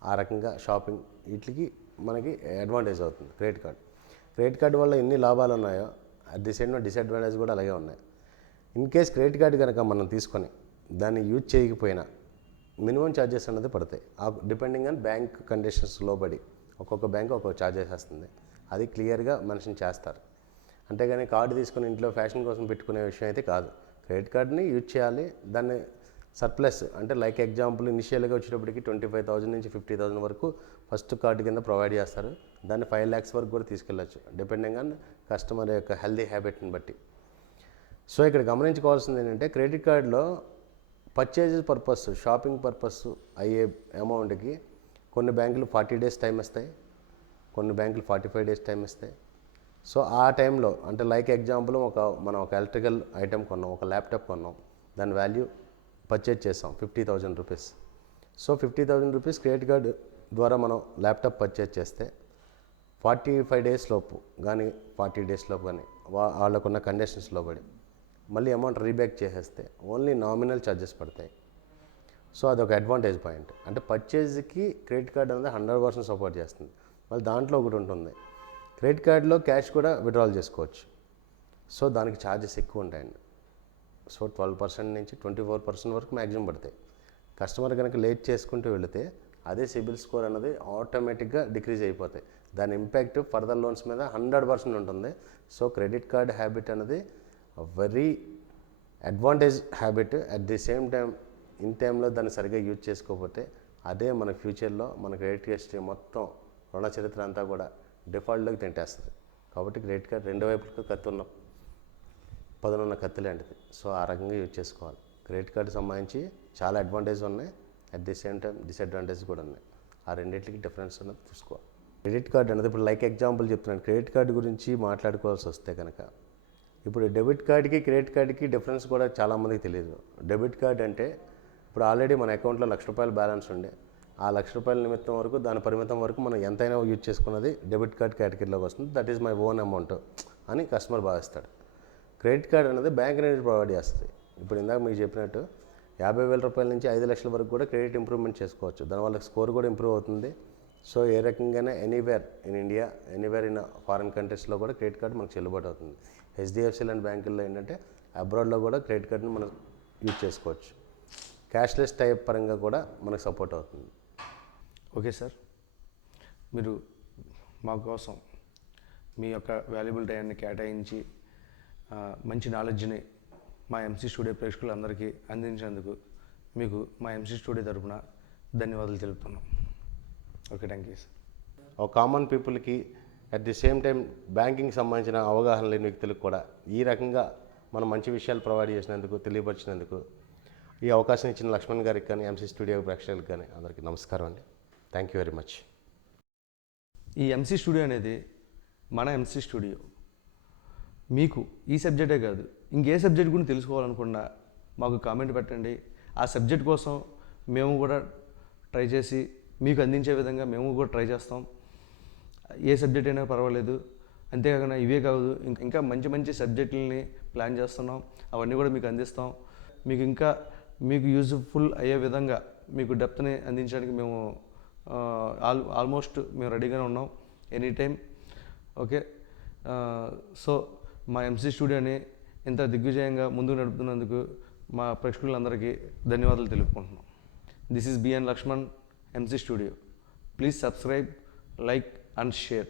ఆ రకంగా షాపింగ్ వీటికి మనకి అడ్వాంటేజ్ అవుతుంది క్రెడిట్ కార్డ్. క్రెడిట్ కార్డు వల్ల ఎన్ని లాభాలు ఉన్నాయో అట్ ది సేమ్ డిసడ్వాంటేజ్ కూడా అలాగే ఉన్నాయి. ఇన్ కేస్ క్రెడిట్ కార్డు కనుక మనం తీసుకొని దాన్ని యూజ్ చేయకపోయినా మినిమం ఛార్జెస్ అనేది పడతాయి. డిపెండింగ్ ఆన్ బ్యాంక్ కండిషన్స్ లోబడి ఒక్కొక్క బ్యాంక్ ఒక్కొక్క ఛార్జ్ వేసేస్తుంది. అది క్లియర్గా మెన్షన్ చేస్తారు. అంతేగాని కార్డు తీసుకుని ఇంట్లో ఫ్యాషన్ కోసం పెట్టుకునే విషయం అయితే కాదు. క్రెడిట్ కార్డ్ని యూజ్ చేయాలి. దాన్ని సర్ప్లస్ అంటే లైక్ ఎగ్జాంపుల్ ఇనిషియల్గా వచ్చేటప్పటికి 25,000 నుంచి 50,000 వరకు ఫస్ట్ కార్డు కింద ప్రొవైడ్ చేస్తారు. దాన్ని 5 lakhs వరకు కూడా తీసుకెళ్ళచ్చు, డిపెండింగ్ ఆన్ కస్టమర్ యొక్క హెల్దీ హ్యాబిట్ని బట్టి. సో ఇక్కడ గమనించుకోవాల్సింది ఏంటంటే క్రెడిట్ కార్డులో పర్చేజెస్ పర్పస్, షాపింగ్ పర్పస్ అయ్యే అమౌంట్కి కొన్ని బ్యాంకులు 40 days టైం ఇస్తాయి, కొన్ని బ్యాంకులు 45 days టైం ఇస్తాయి. సో ఆ టైంలో అంటే లైక్ ఎగ్జాంపుల్ మనం ఒక ఎలక్ట్రికల్ ఐటెం కొన్నాం, ఒక ల్యాప్టాప్ కొన్నాం, దాని వాల్యూ పర్చేజ్ చేసాం 50,000 rupees. So 50,000 rupees credit card ద్వారా మనం ల్యాప్టాప్ పర్చేజ్ చేస్తే 45 days లోపు కానీ 40 days లోపు కానీ వాళ్ళకున్న కండిషన్స్లో పడి మళ్ళీ అమౌంట్ రీబ్యాక్ చేసేస్తే ఓన్లీ నామినల్ ఛార్జెస్ పడతాయి. సో అదొక అడ్వాంటేజ్ పాయింట్. అంటే పర్చేజ్కి క్రెడిట్ కార్డ్ అనేది 100% సపోర్ట్ చేస్తుంది. మళ్ళీ దాంట్లో ఒకటి ఉంటుంది, క్రెడిట్ కార్డులో క్యాష్ కూడా విత్డ్రాల్ చేసుకోవచ్చు. సో దానికి ఛార్జెస్ ఎక్కువ ఉంటాయండి. సో 12% నుంచి 24% వరకు మ్యాక్సిమం పడతాయి. కస్టమర్ కనుక లేట్ చేసుకుంటూ వెళితే అదే సిబిల్ స్కోర్ అనేది ఆటోమేటిక్గా డిక్రీజ్ అయిపోతాయి. దాని ఇంపాక్ట్ ఫర్దర్ లోన్స్ మీద 100% ఉంటుంది. సో క్రెడిట్ కార్డ్ హ్యాబిట్ అనేది very advantage habit. At the same time in టైంలో దాన్ని సరిగ్గా యూజ్ చేసుకోకపోతే అదే మన ఫ్యూచర్లో మన క్రెడిట్ హిస్టరీ మొత్తం రుణ చరిత్ర అంతా కూడా డిఫాల్ట్లోకి తింటేస్తుంది. కాబట్టి క్రెడిట్ కార్డ్ రెండు వైపులకు పదునున్న కత్తి లాంటిది. సో ఆ రకంగా యూజ్ చేసుకోవాలి. క్రెడిట్ కార్డు సంబంధించి చాలా అడ్వాంటేజ్ ఉన్నాయి, at the same time disadvantage కూడా ఉన్నాయి. ఆ రెండింటికి డిఫరెన్స్ అనేది చూసుకోవాలి. క్రెడిట్ కార్డు అనేది ఇప్పుడు లైక్ ఎగ్జాంపుల్ చెప్తున్నాను. క్రెడిట్ కార్డు గురించి మాట్లాడుకోవాల్సి వస్తే కనుక ఇప్పుడు డెబిట్ కార్డుకి క్రెడిట్ కార్డుకి డిఫరెన్స్ కూడా చాలామందికి తెలియదు. డెబిట్ కార్డ్ అంటే ఇప్పుడు ఆల్రెడీ మన అకౌంట్లో ₹1,00,000 బ్యాలెన్స్ ఉండే ఆ ₹1,00,000 నిమిత్తం వరకు దాని పరిమితం వరకు మనం ఎంతైనా యూజ్ చేసుకున్నది డెబిట్ కార్డ్ కేటగిరీలోకి వస్తుంది. That is my own amount అని కస్టమర్ భావిస్తాడు. క్రెడిట్ కార్డ్ అనేది బ్యాంక్ అనేది ప్రొవైడ్ చేస్తుంది. ఇప్పుడు ఇందాక మీకు చెప్పినట్టు ₹50,000 నుంచి 5 లక్షల వరకు కూడా క్రెడిట్ ఇంప్రూవ్మెంట్ చేసుకోవచ్చు. దానివల్ల స్కోర్ కూడా ఇంప్రూవ్ అవుతుంది. సో ఏ రకంగానే anywhere in India, anywhere in foreign కంట్రీస్లో కూడా క్రెడిట్ కార్డు మనకు చెల్లుబాటు అవుతుంది. HDFC లాంటి బ్యాంకుల్లో ఏంటంటే అబ్రాడ్లో కూడా క్రెడిట్ కార్డుని మనం యూజ్ చేసుకోవచ్చు. క్యాష్లెస్ టైప్ పరంగా కూడా మనకు సపోర్ట్ అవుతుంది. ఓకే సార్, మీరు మా కోసం మీ యొక్క వాల్యుబుల్ టైంని కేటాయించి మంచి నాలెడ్జ్ని మా ఎంసీ స్టూడియో ప్రేక్షకులందరికీ అందించినందుకు మీకు మా ఎంసీ స్టూడియో తరపున ధన్యవాదాలు తెలుపుతున్నాం. Okay, thank you sir. ఒక కామన్ పీపుల్కి at the same time banking సంబంధించిన అవగాహన లేని వ్యక్తులకు కూడా ఈ రకంగా మనం మంచి విషయాలు ప్రొవైడ్ చేసినందుకు, తెలియపరిచినందుకు ఈ అవకాశం ఇచ్చిన లక్ష్మణ్ గారికి కానీ ఎంసీ స్టూడియో ప్రేక్షకులకు కానీ అందరికీ నమస్కారం అండి. Thank you very much. ఈ ఎంసీ స్టూడియో అనేది మన ఎంసీ స్టూడియో. మీకు ఈ సబ్జెక్టే కాదు ఇంకే సబ్జెక్ట్ గురించి తెలుసుకోవాలనుకున్నా మాకు కామెంట్ పెట్టండి. ఆ సబ్జెక్ట్ కోసం మేము కూడా ట్రై చేసి మీకు అందించే విధంగా మేము కూడా ట్రై చేస్తాం. ఏ సబ్జెక్ట్ అయినా పర్వాలేదు. అంతేకాకుండా ఇవే కాదు, ఇంకా మంచి మంచి సబ్జెక్టులని ప్లాన్ చేస్తున్నాం. అవన్నీ కూడా మీకు అందిస్తాం. మీకు యూజ్ఫుల్ అయ్యే విధంగా మీకు డెప్త్ని అందించడానికి మేము ఆల్మోస్ట్ మేము రెడీగానే ఉన్నాం ఎనీ టైం. ఓకే, సో మా ఎంసీ స్టూడియోని ఇంత దిగ్విజయంగా ముందుకు నడుపుతున్నందుకు మా ప్రేక్షకులందరికీ ధన్యవాదాలు తెలుపుకుంటున్నాం. This is BN Lakshman, MC studio. Please subscribe, like and share.